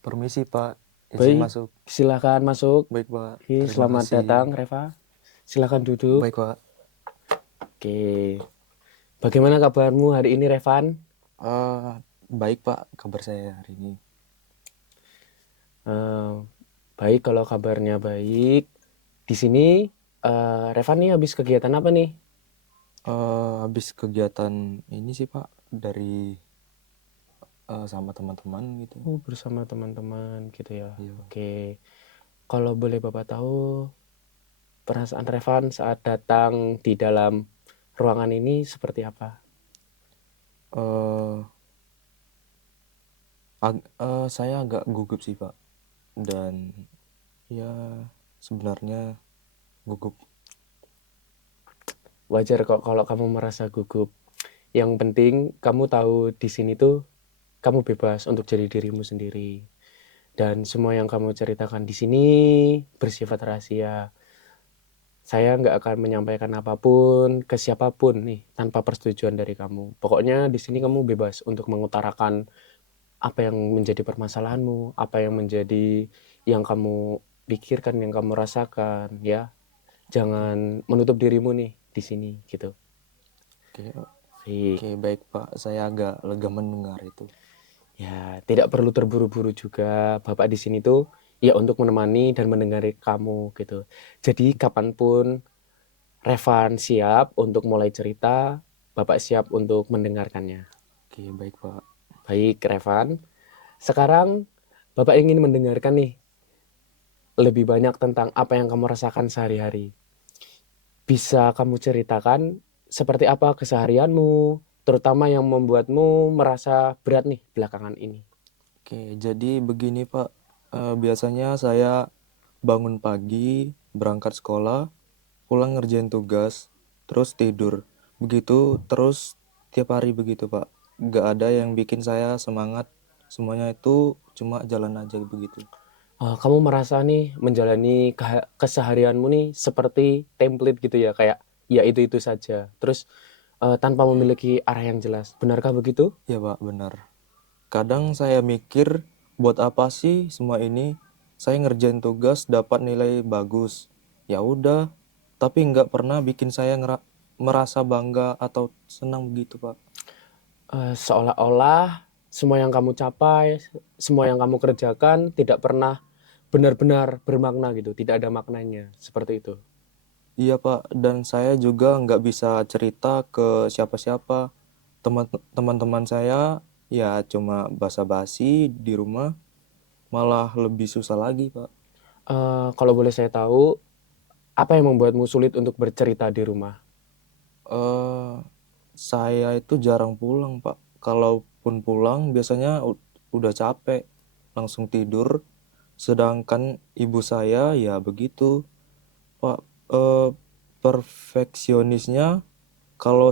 Permisi Pak, izin Baik, masuk. silakan masuk. Baik Pak, Oke, terima selamat kasih. datang, Reva. Silakan duduk. Baik Pak. Oke, bagaimana kabarmu hari ini, Revan? Eh, Baik Pak, kabar saya hari ini. Eh, baik, kalau kabarnya baik. Di sini, Revan nih habis kegiatan apa nih? Habis kegiatan ini sih Pak, dari sama teman-teman gitu. Oh, bersama teman-teman gitu ya. Iya. Oke, kalau boleh Bapak tahu perasaan Revan saat datang di dalam ruangan ini seperti apa? Eh, saya agak gugup sih Pak, dan ya sebenarnya gugup. Wajar kok kalau kamu merasa gugup. Yang penting kamu tahu di sini tuh kamu bebas untuk jadi dirimu sendiri. Dan semua yang kamu ceritakan di sini bersifat rahasia. Saya nggak akan menyampaikan apapun ke siapapun nih tanpa persetujuan dari kamu. Pokoknya di sini kamu bebas untuk mengutarakan apa yang menjadi permasalahanmu, apa yang menjadi yang kamu pikirkan, yang kamu rasakan, ya. Oke, Jangan menutup dirimu nih di sini gitu. oke, Baik. oke, baik Pak, saya agak lega mendengar itu. Ya, tidak perlu terburu-buru juga. Bapak di sini tuh ya untuk menemani dan mendengari kamu gitu. Jadi kapanpun Revan siap untuk mulai cerita, Bapak siap untuk mendengarkannya. Oke, baik Pak. Baik, Revan. Sekarang Bapak ingin mendengarkan nih lebih banyak tentang apa yang kamu rasakan sehari-hari. Bisa kamu ceritakan seperti apa keseharianmu, terutama yang membuatmu merasa berat nih belakangan ini. Oke, jadi begini Pak. Biasanya saya bangun pagi, berangkat sekolah, pulang ngerjain tugas, terus tidur. Begitu terus tiap hari begitu Pak. Gak ada yang bikin saya semangat. Semuanya itu cuma jalan aja begitu. Kamu merasa nih menjalani keseharianmu nih seperti template gitu ya, kayak ya itu-itu saja. Terus tanpa memiliki arah yang jelas. Benarkah begitu? Ya Pak, benar. Kadang saya mikir, buat apa sih semua ini? Saya ngerjain tugas dapat nilai bagus. Ya udah, tapi nggak pernah bikin saya merasa bangga atau senang begitu, Pak. Seolah-olah semua yang kamu capai, semua yang kamu kerjakan tidak pernah benar-benar bermakna gitu, tidak ada maknanya, seperti itu. Iya, Pak. Dan saya juga nggak bisa cerita ke siapa-siapa. Teman-teman saya ya cuma basa-basi di rumah, malah lebih susah lagi, Pak. Kalau boleh saya tahu, apa yang membuatmu sulit untuk bercerita di rumah? eh saya itu jarang pulang, Pak. Kalaupun pulang, biasanya udah capek, langsung tidur. Sedangkan ibu saya ya begitu, Pak. Eh, Perfeksionisnya, kalau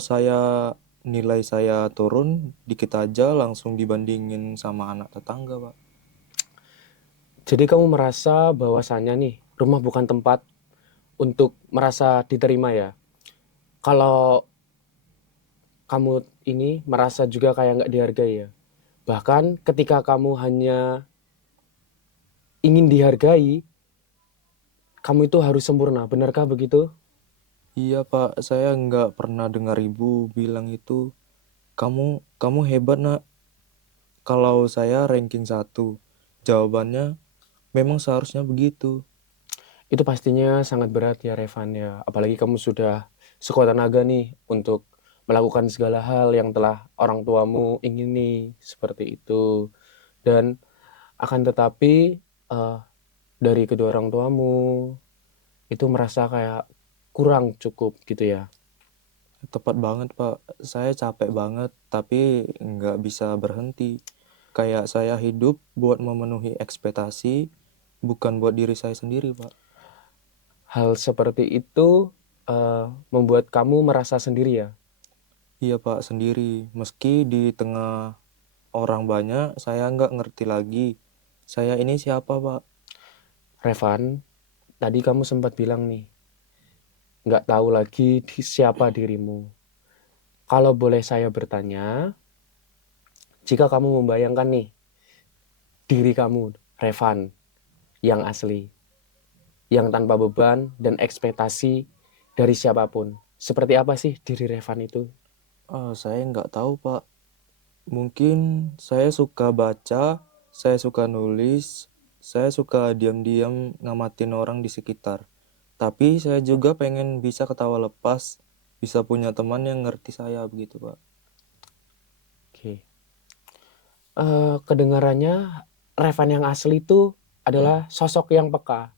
nilai saya turun dikit aja, langsung dibandingin sama anak tetangga, Pak. Jadi kamu merasa bahwasannya nih, rumah bukan tempat untuk merasa diterima ya? Kalau kamu ini merasa juga kayak nggak dihargai ya? Bahkan ketika kamu hanya ingin dihargai, kamu itu harus sempurna. Benarkah begitu? Iya, Pak. Saya nggak pernah dengar ibu bilang itu. Kamu hebat, nak. Kalau saya ranking satu. Jawabannya memang seharusnya begitu. Itu pastinya sangat berat ya Revan ya. Apalagi kamu sudah sekuat tenaga nih untuk melakukan segala hal yang telah orang tuamu ingini seperti itu. Dan akan tetapi dari kedua orang tuamu itu merasa kayak kurang cukup gitu ya. Tepat banget, Pak. Saya capek banget, tapi nggak bisa berhenti. Kayak saya hidup buat memenuhi ekspektasi, bukan buat diri saya sendiri, Pak. Hal seperti itu membuat kamu merasa sendiri ya. Iya, Pak, sendiri. Meski di tengah orang banyak, saya nggak ngerti lagi. Saya ini siapa, Pak? Revan, tadi kamu sempat bilang nih, nggak tahu lagi siapa dirimu. Kalau boleh saya bertanya, jika kamu membayangkan nih, diri kamu, Revan, yang asli, yang tanpa beban dan ekspektasi dari siapapun. Seperti apa sih diri Revan itu? Saya nggak tahu, Pak. Mungkin saya suka baca, saya suka nulis, saya suka diam-diam ngamatin orang di sekitar. Tapi saya juga pengen bisa ketawa lepas, bisa punya teman yang ngerti saya begitu, Pak. Oke. Kedengarannya Revan yang asli itu adalah sosok yang peka,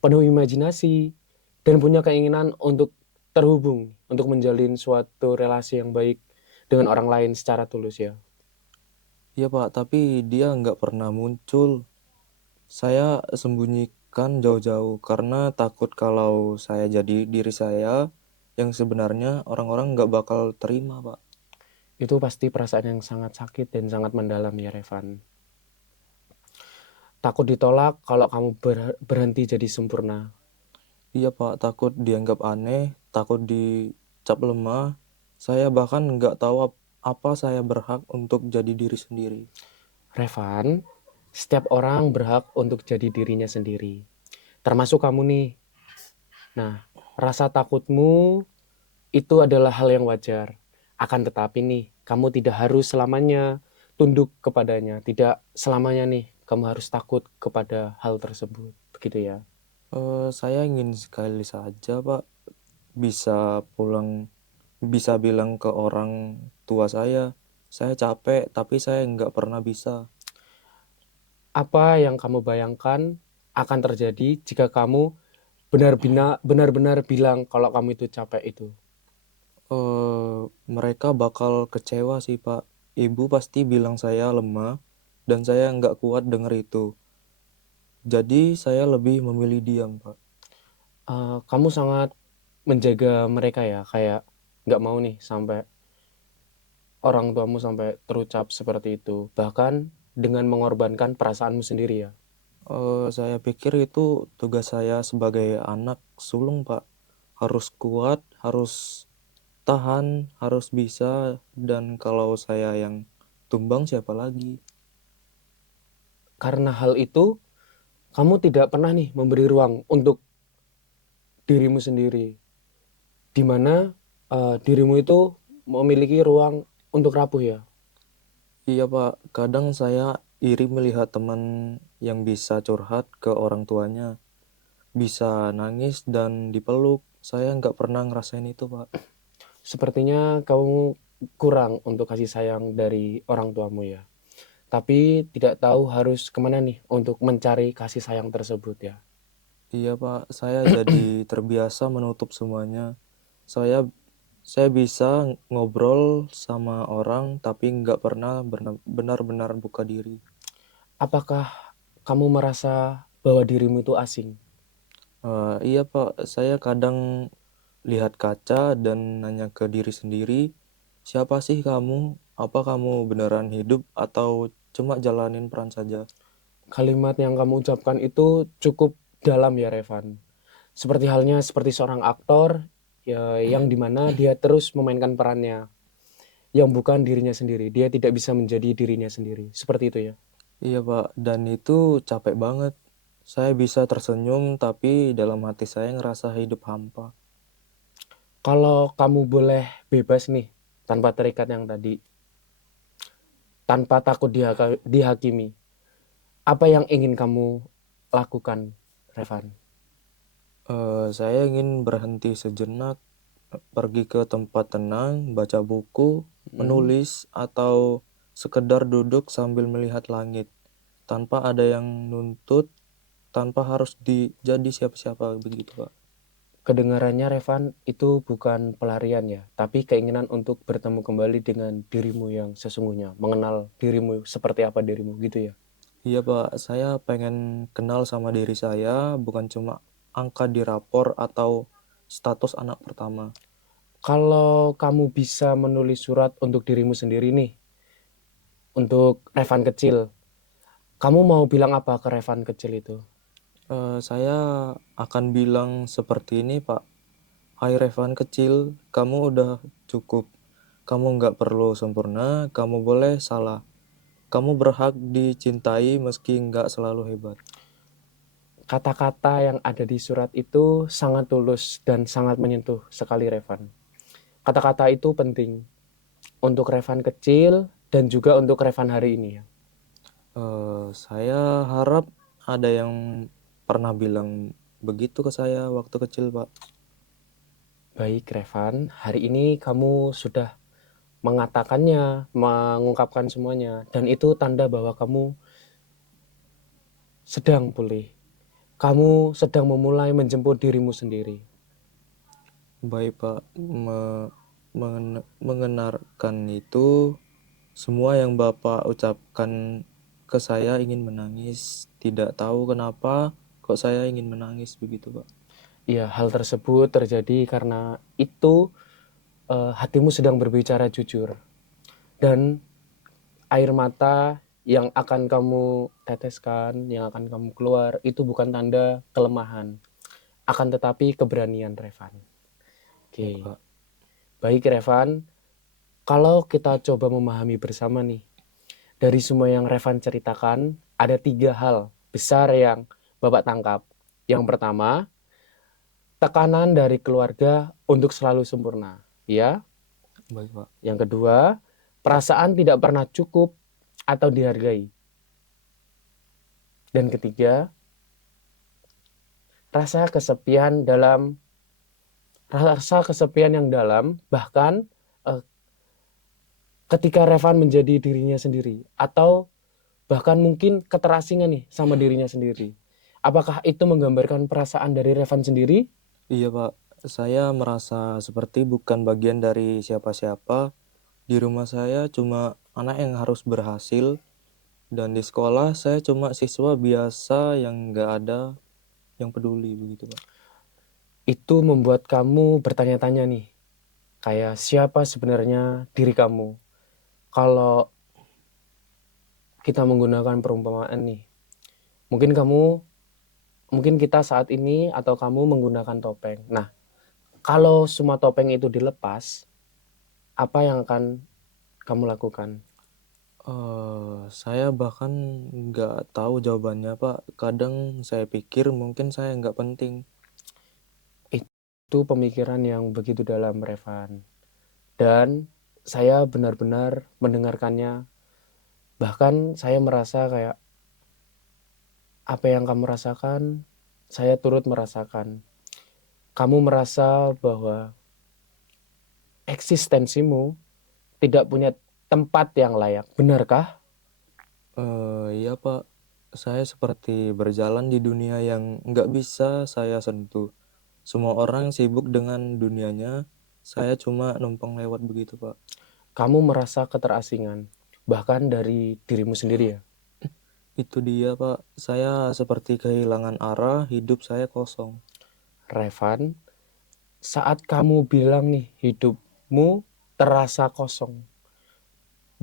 penuh imajinasi, dan punya keinginan untuk terhubung, untuk menjalin suatu relasi yang baik dengan orang lain secara tulus ya. Iya, Pak, tapi dia nggak pernah muncul. Saya sembunyikan jauh-jauh karena takut kalau saya jadi diri saya yang sebenarnya orang-orang nggak bakal terima, Pak. Itu pasti perasaan yang sangat sakit dan sangat mendalam ya Revan. Takut ditolak kalau kamu berhenti jadi sempurna. Iya, Pak, takut dianggap aneh, takut dicap lemah. Saya bahkan nggak tahu apa saya berhak untuk jadi diri sendiri. Revan, setiap orang berhak untuk jadi dirinya sendiri. Termasuk kamu nih. Nah, rasa takutmu itu adalah hal yang wajar. Akan tetapi nih, kamu tidak harus selamanya tunduk kepadanya. Tidak selamanya nih, kamu harus takut kepada hal tersebut. Begitu ya. Saya ingin sekali saja, Pak, bisa pulang, bisa bilang ke orang tua saya capek, tapi saya nggak pernah bisa. Apa yang kamu bayangkan akan terjadi jika kamu benar-benar bilang kalau kamu itu capek itu? Mereka bakal kecewa sih, Pak. Ibu pasti bilang saya lemah, dan saya nggak kuat denger itu. Jadi saya lebih memilih diam, Pak. Kamu sangat menjaga mereka ya, kayak nggak mau nih sampai orang tuamu sampai terucap seperti itu. Bahkan dengan mengorbankan perasaanmu sendiri ya. Saya pikir itu tugas saya sebagai anak sulung, Pak. Harus kuat, harus tahan, harus bisa, dan kalau saya yang tumbang siapa lagi? Karena hal itu, kamu tidak pernah nih memberi ruang untuk dirimu sendiri. Di mana dirimu itu memiliki ruang untuk rapuh ya. Iya, Pak, kadang saya iri melihat teman yang bisa curhat ke orang tuanya, bisa nangis dan dipeluk. Saya nggak pernah ngerasain itu, Pak. Sepertinya kamu kurang untuk kasih sayang dari orang tuamu ya. Tapi tidak tahu harus kemana nih untuk mencari kasih sayang tersebut ya. Iya, Pak, saya jadi terbiasa menutup semuanya. Saya saya bisa ngobrol sama orang tapi nggak pernah benar-benar buka diri. Apakah kamu merasa bahwa dirimu itu asing? Iya, Pak, saya kadang lihat kaca dan nanya ke diri sendiri, siapa sih kamu? Apa kamu beneran hidup atau cuma jalanin peran saja? Kalimat yang kamu ucapkan itu cukup dalam ya Revan. Seperti seorang aktor ya, yang dimana dia terus memainkan perannya yang bukan dirinya sendiri. Dia tidak bisa menjadi dirinya sendiri. Seperti itu ya. Iya, Pak, dan itu capek banget. Saya bisa tersenyum tapi dalam hati saya ngerasa hidup hampa. Kalau kamu boleh bebas nih, tanpa terikat yang tadi, tanpa takut dihakimi, apa yang ingin kamu lakukan, Revan? Saya ingin berhenti sejenak, pergi ke tempat tenang, baca buku, Hmm. menulis, atau sekedar duduk sambil melihat langit, tanpa ada yang nuntut, tanpa harus jadi siapa-siapa begitu, Pak. Kedengarannya Revan itu bukan pelarian ya, tapi keinginan untuk bertemu kembali dengan dirimu yang sesungguhnya, mengenal dirimu seperti apa dirimu gitu ya. Iya, Pak, saya pengen kenal sama diri saya, bukan cuma angka di rapor atau status anak pertama. Kalau kamu bisa menulis surat untuk dirimu sendiri nih, untuk Revan kecil, kamu mau bilang apa ke Revan kecil itu? Saya akan bilang seperti ini, Pak. Hai Revan kecil, kamu udah cukup. Kamu nggak perlu sempurna, kamu boleh salah. kamu berhak dicintai meski nggak selalu hebat. Kata-kata yang ada di surat itu sangat tulus dan sangat menyentuh sekali Revan. Kata-kata itu penting untuk Revan kecil dan juga untuk Revan hari ini ya. Saya harap ada yang pernah bilang begitu ke saya waktu kecil, Pak. Baik Revan, hari ini kamu sudah mengatakannya, mengungkapkan semuanya, dan itu tanda bahwa kamu sedang pulih. Kamu sedang memulai menjemput dirimu sendiri. Baik, Pak. Mengenarkan itu, semua yang Bapak ucapkan ke saya ingin menangis. Tidak tahu kenapa kok saya ingin menangis begitu, Pak. Ya, hal tersebut terjadi karena itu hatimu sedang berbicara jujur. Dan air mata yang akan kamu teteskan, yang akan kamu keluar, itu bukan tanda kelemahan. Akan tetapi keberanian, Revan. Ya, Oke, Pak. baik Revan. Kalau kita coba memahami bersama nih, dari semua yang Revan ceritakan, ada 3 hal besar yang Bapak tangkap. Yang pertama, tekanan dari keluarga untuk selalu sempurna. Ya. Baik, Pak. Yang kedua, perasaan tidak pernah cukup atau dihargai. Dan ketiga, rasa kesepian yang dalam, bahkan eh, ketika Revan menjadi dirinya sendiri atau bahkan mungkin keterasingan nih sama dirinya sendiri. Apakah itu menggambarkan perasaan dari Revan sendiri? Iya, Pak. Saya merasa seperti bukan bagian dari siapa-siapa. Di rumah saya cuma anak yang harus berhasil, dan di sekolah saya cuma siswa biasa yang nggak ada yang peduli begitu, Pak. Itu membuat kamu bertanya-tanya nih, kayak siapa sebenarnya diri kamu? Kalau kita menggunakan perumpamaan nih, mungkin kita saat ini atau kamu menggunakan topeng. Nah, kalau semua topeng itu dilepas, apa yang akan kamu lakukan? Saya bahkan nggak tahu jawabannya, Pak. Kadang saya pikir mungkin saya nggak penting. Itu pemikiran yang begitu dalam, Revan. Dan saya benar-benar mendengarkannya. Bahkan saya merasa kayak apa yang kamu rasakan, saya turut merasakan. Kamu merasa bahwa eksistensimu tidak punya tempat yang layak. Benarkah? Iya, Pak. Saya seperti berjalan di dunia yang nggak bisa saya sentuh. Semua orang sibuk dengan dunianya. Saya cuma numpang lewat begitu, Pak. Kamu merasa keterasingan, bahkan dari dirimu sendiri ya. Itu dia, Pak. Saya seperti kehilangan arah. Hidup saya kosong. Revan, saat kamu bilang nih hidupmu terasa kosong,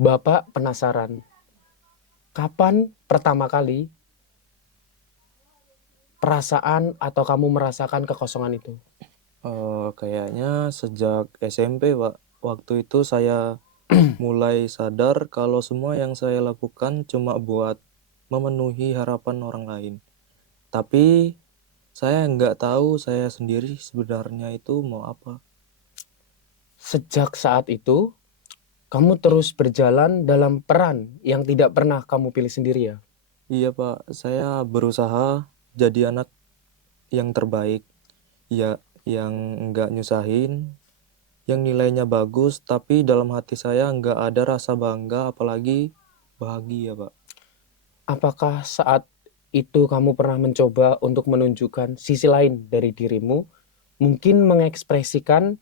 Bapak penasaran, kapan pertama kali perasaan atau kamu merasakan kekosongan itu? Kayaknya sejak SMP, Pak. Waktu itu saya mulai sadar kalau semua yang saya lakukan cuma buat memenuhi harapan orang lain. Tapi saya nggak tahu saya sendiri sebenarnya itu mau apa. Sejak saat itu, kamu terus berjalan dalam peran yang tidak pernah kamu pilih sendiri ya? Iya, Pak, saya berusaha jadi anak yang terbaik, ya, yang nggak nyusahin, yang nilainya bagus, tapi dalam hati saya nggak ada rasa bangga, apalagi bahagia, Pak. Apakah saat itu kamu pernah mencoba untuk menunjukkan sisi lain dari dirimu? Mungkin mengekspresikan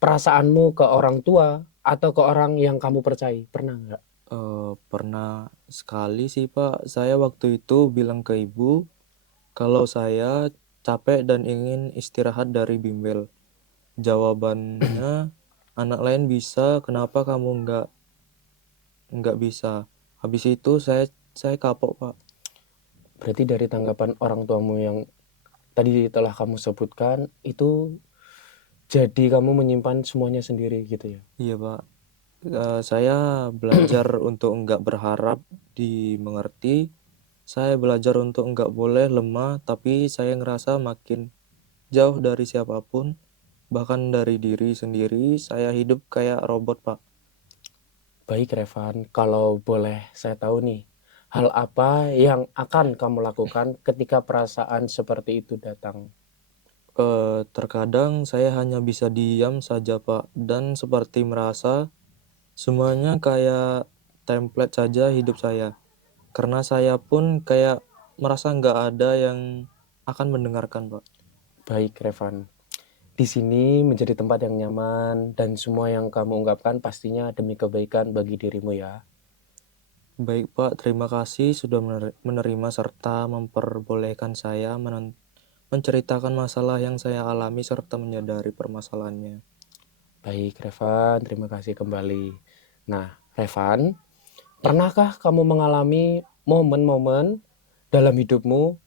perasaanmu ke orang tua atau ke orang yang kamu percayai? Pernah nggak? Pernah sekali sih, Pak. Saya waktu itu bilang ke ibu kalau saya capek dan ingin istirahat dari bimbel. Jawabannya, anak lain bisa, kenapa kamu nggak bisa? Habis itu saya kapok, Pak. Berarti dari tanggapan orang tuamu yang tadi telah kamu sebutkan, itu jadi kamu menyimpan semuanya sendiri gitu ya? Iya, Pak. Saya belajar untuk enggak berharap dimengerti. Saya belajar untuk enggak boleh lemah, tapi saya ngerasa makin jauh dari siapapun, bahkan dari diri sendiri. Saya hidup kayak robot, Pak. Baik, Revan, kalau boleh saya tahu nih, hal apa yang akan kamu lakukan ketika perasaan seperti itu datang? Terkadang saya hanya bisa diam saja, Pak, dan seperti merasa semuanya kayak template saja hidup saya. Karena saya pun kayak merasa nggak ada yang akan mendengarkan, Pak. Baik, Revan. Di sini menjadi tempat yang nyaman dan semua yang kamu ungkapkan pastinya demi kebaikan bagi dirimu ya. Baik, Pak, terima kasih sudah menerima serta memperbolehkan saya menceritakan masalah yang saya alami serta menyadari permasalahannya. Baik, Revan, terima kasih kembali. Nah, Revan, pernahkah kamu mengalami momen-momen dalam hidupmu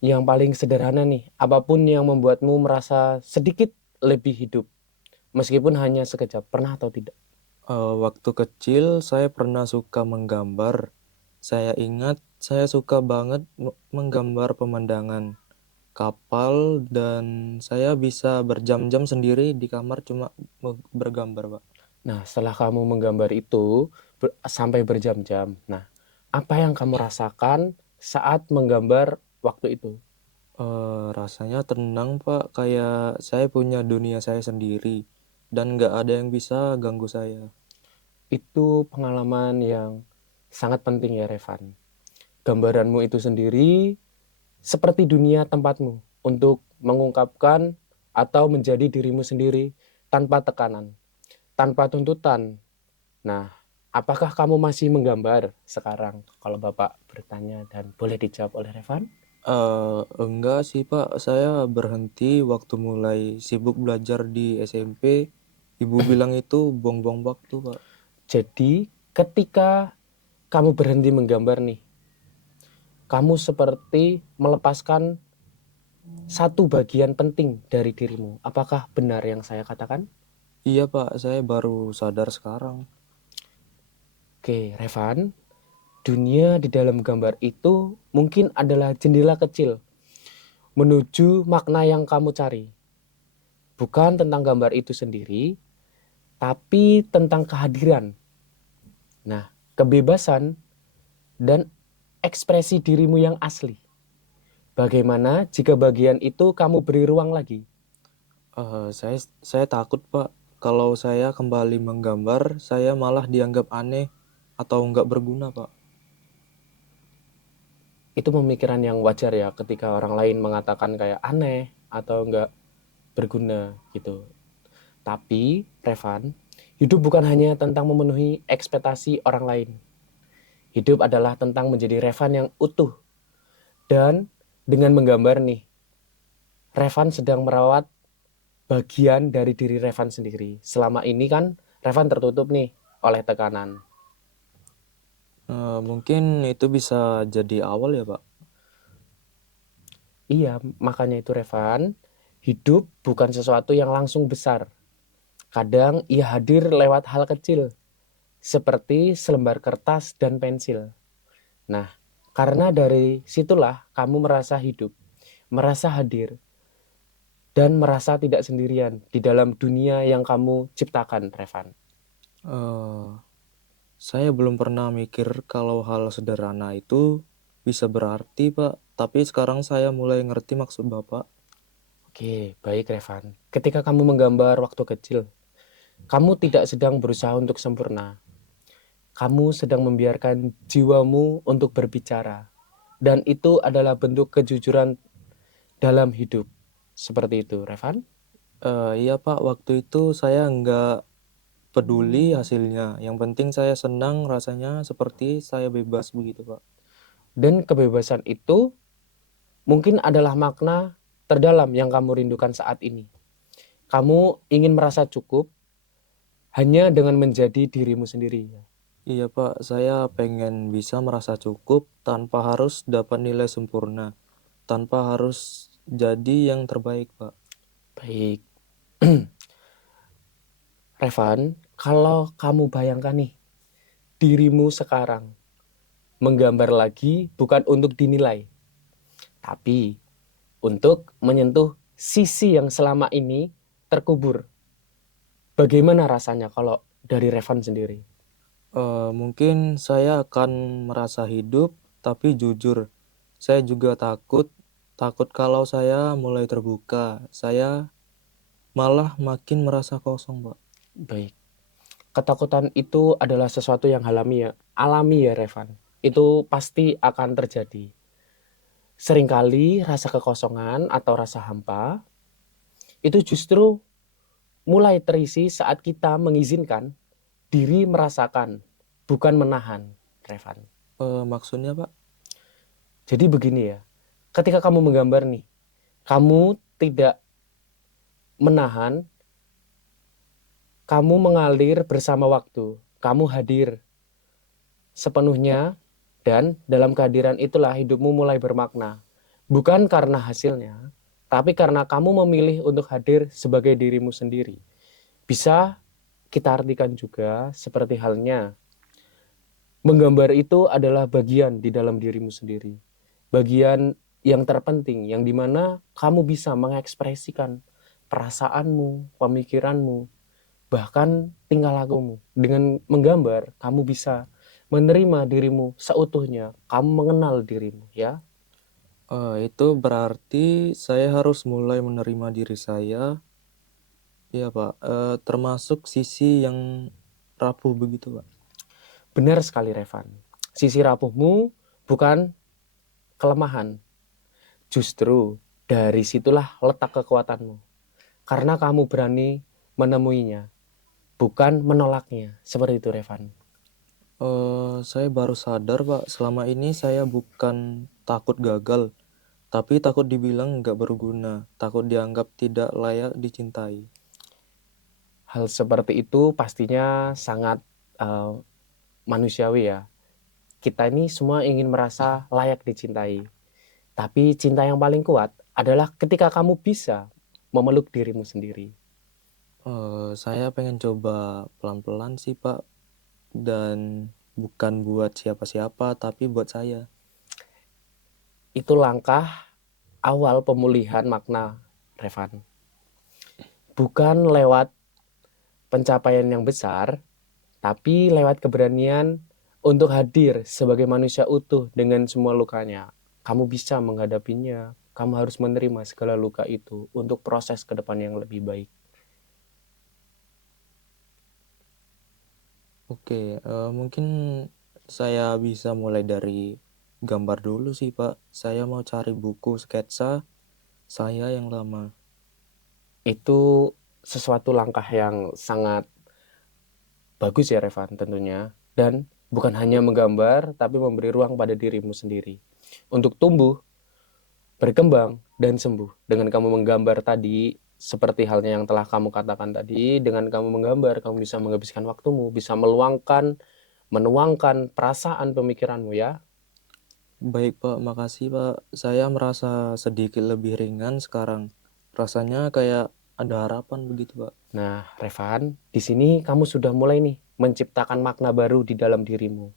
yang paling sederhana nih, apapun yang membuatmu merasa sedikit lebih hidup, meskipun hanya sekejap, pernah atau tidak? Waktu kecil saya pernah suka menggambar. Saya ingat saya suka banget menggambar pemandangan kapal dan saya bisa berjam-jam sendiri di kamar cuma bergambar, Pak. Nah, setelah kamu menggambar itu sampai berjam-jam, nah, apa yang kamu rasakan saat menggambar waktu itu? Rasanya tenang, Pak, kayak saya punya dunia saya sendiri dan nggak ada yang bisa ganggu saya. Itu pengalaman yang sangat penting ya, Revan. Gambaranmu itu sendiri seperti dunia tempatmu untuk mengungkapkan atau menjadi dirimu sendiri tanpa tekanan, tanpa tuntutan. Nah, apakah kamu masih menggambar sekarang? Kalau Bapak bertanya dan boleh dijawab oleh Revan. Enggak sih, Pak, saya berhenti waktu mulai sibuk belajar di SMP. Ibu bilang itu buang-buang waktu, Pak. Jadi, ketika kamu berhenti menggambar nih, kamu seperti melepaskan satu bagian penting dari dirimu. Apakah benar yang saya katakan? Iya, Pak, saya baru sadar sekarang. Oke, Revan, dunia di dalam gambar itu mungkin adalah jendela kecil menuju makna yang kamu cari. Bukan tentang gambar itu sendiri, tapi tentang kehadiran. Nah, kebebasan dan ekspresi dirimu yang asli. Bagaimana jika bagian itu kamu beri ruang lagi? Saya takut, Pak, kalau saya kembali menggambar, saya malah dianggap aneh atau nggak berguna, Pak. Itu pemikiran yang wajar ya ketika orang lain mengatakan kayak aneh atau enggak berguna gitu. Tapi, Revan, hidup bukan hanya tentang memenuhi ekspektasi orang lain. Hidup adalah tentang menjadi Revan yang utuh. Dan dengan menggambar nih, Revan sedang merawat bagian dari diri Revan sendiri. Selama ini kan Revan tertutup nih oleh tekanan. Mungkin itu bisa jadi awal ya, Pak. Iya, makanya itu Revan, hidup bukan sesuatu yang langsung besar. Kadang ia hadir lewat hal kecil, seperti selembar kertas dan pensil. Nah, karena dari situlah kamu merasa hidup, merasa hadir, dan merasa tidak sendirian di dalam dunia yang kamu ciptakan, Revan. Eh, saya belum pernah mikir kalau hal sederhana itu bisa berarti, Pak. Tapi sekarang saya mulai ngerti maksud Bapak. Oke, baik Revan. Ketika kamu menggambar waktu kecil, kamu tidak sedang berusaha untuk sempurna. Kamu sedang membiarkan jiwamu untuk berbicara. Dan itu adalah bentuk kejujuran dalam hidup. Seperti itu, Revan. Iya, Pak, waktu itu saya nggak peduli hasilnya. Yang penting saya senang rasanya seperti saya bebas begitu, Pak. Dan kebebasan itu mungkin adalah makna terdalam yang kamu rindukan saat ini. Kamu ingin merasa cukup hanya dengan menjadi dirimu sendiri. Iya, Pak, saya pengen bisa merasa cukup tanpa harus dapat nilai sempurna, tanpa harus jadi yang terbaik, Pak. Baik, Revan, Kalau kamu bayangkan nih, dirimu sekarang menggambar lagi bukan untuk dinilai, tapi untuk menyentuh sisi yang selama ini terkubur. Bagaimana rasanya kalau dari Revan sendiri? Mungkin saya akan merasa hidup, tapi jujur, saya juga takut. Takut kalau saya mulai terbuka, saya malah makin merasa kosong, Pak. Baik. Ketakutan itu adalah sesuatu yang alami ya Revan. Itu pasti akan terjadi. Seringkali rasa kekosongan atau rasa hampa itu justru mulai terisi saat kita mengizinkan diri merasakan, bukan menahan, Revan. Maksudnya, Pak? Jadi begini ya, ketika kamu menggambar nih, kamu tidak menahan, kamu mengalir bersama waktu, kamu hadir sepenuhnya, dan dalam kehadiran itulah hidupmu mulai bermakna. Bukan karena hasilnya, tapi karena kamu memilih untuk hadir sebagai dirimu sendiri. Bisa kita artikan juga seperti halnya menggambar itu adalah bagian di dalam dirimu sendiri. Bagian yang terpenting, yang dimana kamu bisa mengekspresikan perasaanmu, pemikiranmu, bahkan tingkah lakumu. Dengan menggambar, kamu bisa menerima dirimu seutuhnya, kamu mengenal dirimu, ya. Itu berarti saya harus mulai menerima diri saya, ya Pak. Termasuk sisi yang rapuh begitu, Pak. Benar sekali, Revan. Sisi rapuhmu bukan kelemahan. Justru dari situlah letak kekuatanmu. Karena kamu berani menemuinya, bukan menolaknya. Seperti itu, Revan. Saya baru sadar, Pak. Selama ini saya bukan takut gagal, tapi takut dibilang nggak berguna, takut dianggap tidak layak dicintai. Hal seperti itu pastinya sangat uh, manusiawi ya. Kita ini semua ingin merasa layak dicintai. Tapi cinta yang paling kuat adalah ketika kamu bisa memeluk dirimu sendiri. Saya pengen coba pelan-pelan sih, Pak. Dan bukan buat siapa-siapa, tapi buat saya. Itu langkah awal pemulihan makna, Revan. Bukan lewat pencapaian yang besar, tapi lewat keberanian untuk hadir sebagai manusia utuh dengan semua lukanya. Kamu bisa menghadapinya, kamu harus menerima segala luka itu untuk proses ke depan yang lebih baik. Oke, mungkin saya bisa mulai dari gambar dulu sih, Pak. Saya mau cari buku sketsa saya yang lama. Itu sesuatu langkah yang sangat bagus ya Revan tentunya. Dan bukan hanya menggambar, tapi memberi ruang pada dirimu sendiri. Untuk tumbuh, berkembang, dan sembuh. Dengan kamu menggambar tadi, seperti halnya yang telah kamu katakan tadi, dengan kamu menggambar, kamu bisa menghabiskan waktumu, bisa menuangkan perasaan pemikiranmu ya. Baik, Pak. Makasih, Pak. Saya merasa sedikit lebih ringan sekarang. Rasanya kayak ada harapan begitu, Pak. Nah, Revan, di sini kamu sudah mulai nih menciptakan makna baru di dalam dirimu.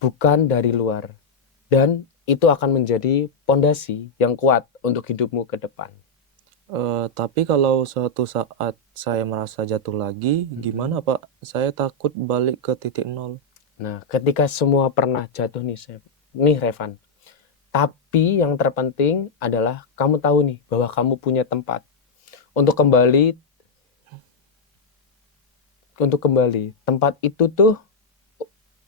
Bukan dari luar. Dan itu akan menjadi pondasi yang kuat untuk hidupmu ke depan. Tapi kalau suatu saat saya merasa jatuh lagi, gimana, Pak? Saya takut balik ke titik nol. Nah, ketika semua pernah jatuh nih Revan. Tapi yang terpenting adalah kamu tahu nih bahwa kamu punya tempat untuk kembali. Tempat itu tuh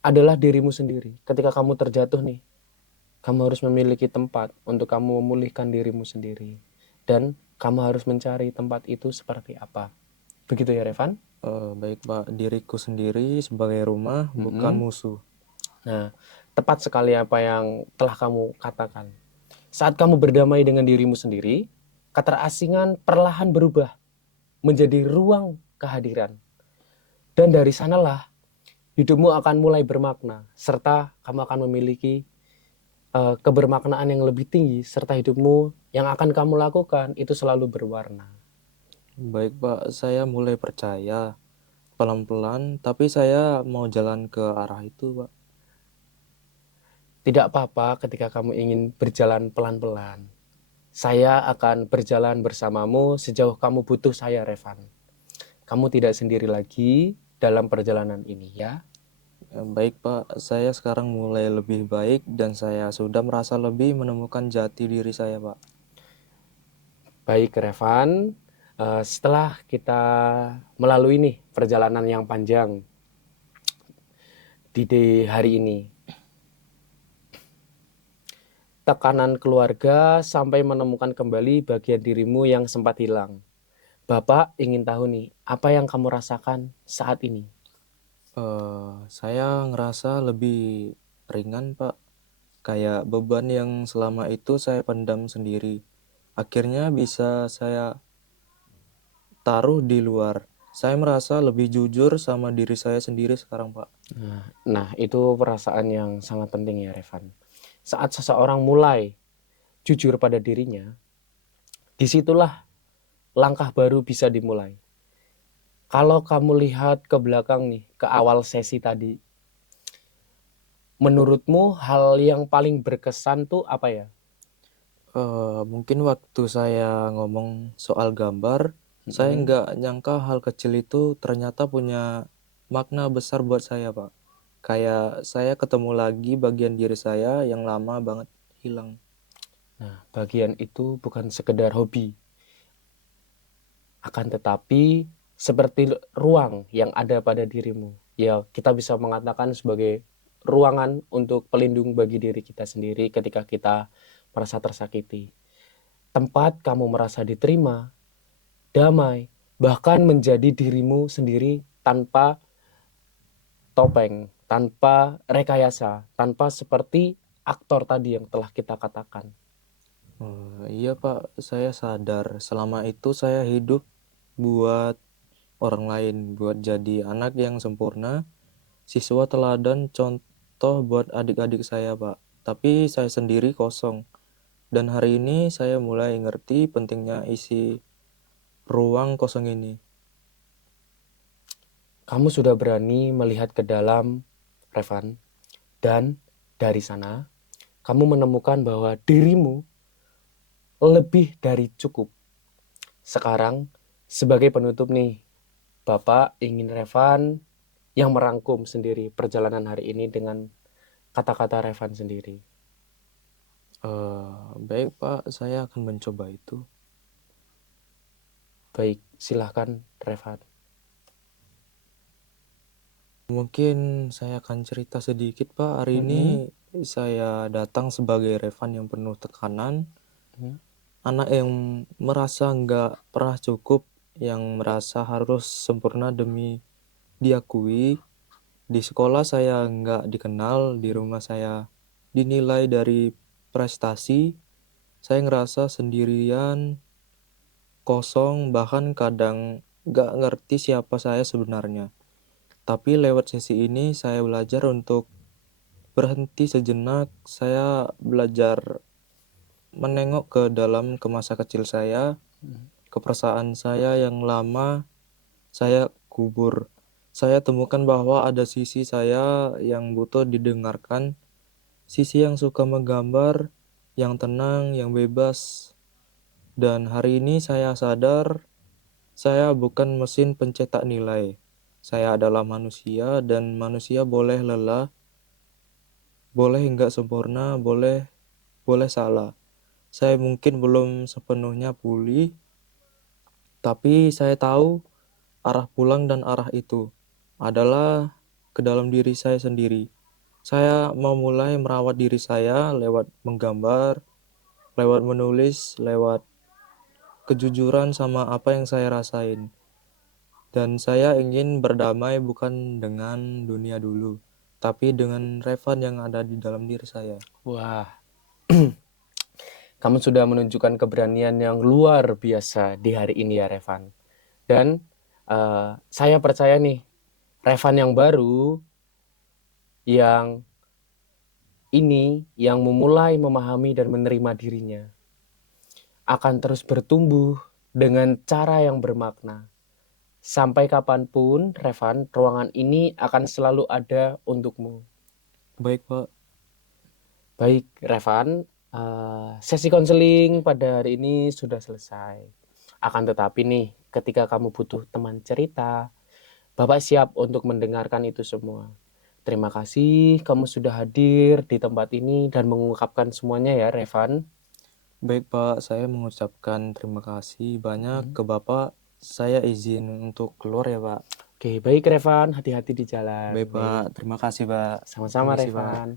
adalah dirimu sendiri. Ketika kamu terjatuh nih, kamu harus memiliki tempat untuk kamu memulihkan dirimu sendiri. Dan kamu harus mencari tempat itu seperti apa. Begitu ya Revan? Baik, Pak. Diriku sendiri sebagai rumah, bukan musuh. Nah, tepat sekali apa yang telah kamu katakan. Saat kamu berdamai dengan dirimu sendiri, keterasingan perlahan berubah menjadi ruang kehadiran. Dan dari sanalah hidupmu akan mulai bermakna, serta kamu akan memiliki kebermaknaan yang lebih tinggi, serta hidupmu yang akan kamu lakukan itu selalu berwarna. Baik Pak, saya mulai percaya pelan-pelan, tapi saya mau jalan ke arah itu Pak. Tidak apa-apa ketika kamu ingin berjalan pelan-pelan. Saya akan berjalan bersamamu sejauh kamu butuh saya, Revan. Kamu tidak sendiri lagi dalam perjalanan ini ya. Baik Pak, saya sekarang mulai lebih baik dan saya sudah merasa lebih menemukan jati diri saya Pak. Baik, Revan. Setelah kita melalui nih perjalanan yang panjang di hari ini, tekanan keluarga sampai menemukan kembali bagian dirimu yang sempat hilang. Bapak ingin tahu nih, apa yang kamu rasakan saat ini? Saya ngerasa lebih ringan Pak, kayak beban yang selama itu saya pendam sendiri. Akhirnya bisa saya taruh di luar. Saya merasa lebih jujur sama diri saya sendiri sekarang Pak. Nah, itu perasaan yang sangat penting ya, Revan. Saat seseorang mulai jujur pada dirinya, disitulah langkah baru bisa dimulai. Kalau kamu lihat ke belakang nih, ke awal sesi tadi, menurutmu hal yang paling berkesan tuh apa ya? Mungkin waktu saya ngomong soal gambar, saya nggak nyangka hal kecil itu ternyata punya makna besar buat saya, Pak. Kayak saya ketemu lagi bagian diri saya yang lama banget hilang. Nah, bagian itu bukan sekedar hobi, akan tetapi seperti ruang yang ada pada dirimu. Ya, kita bisa mengatakan sebagai ruangan untuk pelindung bagi diri kita sendiri ketika kita merasa tersakiti. Tempat kamu merasa diterima, damai, bahkan menjadi dirimu sendiri tanpa topeng, tanpa rekayasa, tanpa seperti aktor tadi yang telah kita katakan. Iya, Pak, saya sadar selama itu saya hidup buat orang lain, buat jadi anak yang sempurna, siswa teladan, contoh buat adik-adik saya, Pak. Tapi saya sendiri kosong. Dan hari ini saya mulai ngerti pentingnya isi ruang kosong ini. Kamu sudah berani melihat ke dalam, Revan, dan dari sana kamu menemukan bahwa dirimu lebih dari cukup. Sekarang, sebagai penutup nih, Bapak ingin Revan yang merangkum sendiri perjalanan hari ini dengan kata-kata Revan sendiri. Baik Pak, saya akan mencoba itu. Baik, silahkan Revan. Mungkin saya akan cerita sedikit Pak. Hari ini saya datang sebagai Revan yang penuh tekanan. Anak yang merasa nggak pernah cukup, yang merasa harus sempurna demi diakui. Di sekolah saya nggak dikenal, di rumah saya dinilai dari prestasi. Saya ngerasa sendirian, kosong, bahkan kadang nggak ngerti siapa saya sebenarnya. Tapi lewat sesi ini saya belajar untuk berhenti sejenak. Saya belajar menengok ke dalam ke masa kecil saya, ke perasaan saya yang lama saya kubur. Saya temukan bahwa ada sisi saya yang butuh didengarkan, sisi yang suka menggambar, yang tenang, yang bebas. Dan hari ini saya sadar saya bukan mesin pencetak nilai. Saya adalah manusia dan manusia boleh lelah, boleh nggak sempurna, boleh salah. Saya mungkin belum sepenuhnya pulih, tapi saya tahu arah pulang dan arah itu adalah ke dalam diri saya sendiri. Saya mau mulai merawat diri saya lewat menggambar, lewat menulis, lewat kejujuran sama apa yang saya rasain. Dan saya ingin berdamai bukan dengan dunia dulu, tapi dengan Revan yang ada di dalam diri saya. Wah, kamu sudah menunjukkan keberanian yang luar biasa di hari ini ya, Revan. Dan saya percaya nih, Revan yang baru, yang ini, yang memulai memahami dan menerima dirinya, akan terus bertumbuh, dengan cara yang bermakna. Sampai kapanpun, Revan, ruangan ini akan selalu ada untukmu. Baik, Pak. Baik, Revan, sesi konseling pada hari ini sudah selesai. Akan tetapi nih, ketika kamu butuh teman cerita, Bapak siap untuk mendengarkan itu semua. Terima kasih kamu sudah hadir di tempat ini dan mengungkapkan semuanya ya, Revan. Baik, Pak. Saya mengucapkan terima kasih banyak ke Bapak. Saya izin untuk keluar ya, Pak. Oke, baik Revan, hati-hati di jalan. Baik, Pak. Baik, Terima kasih, Pak. sama-sama Permisi, Pak. Revan.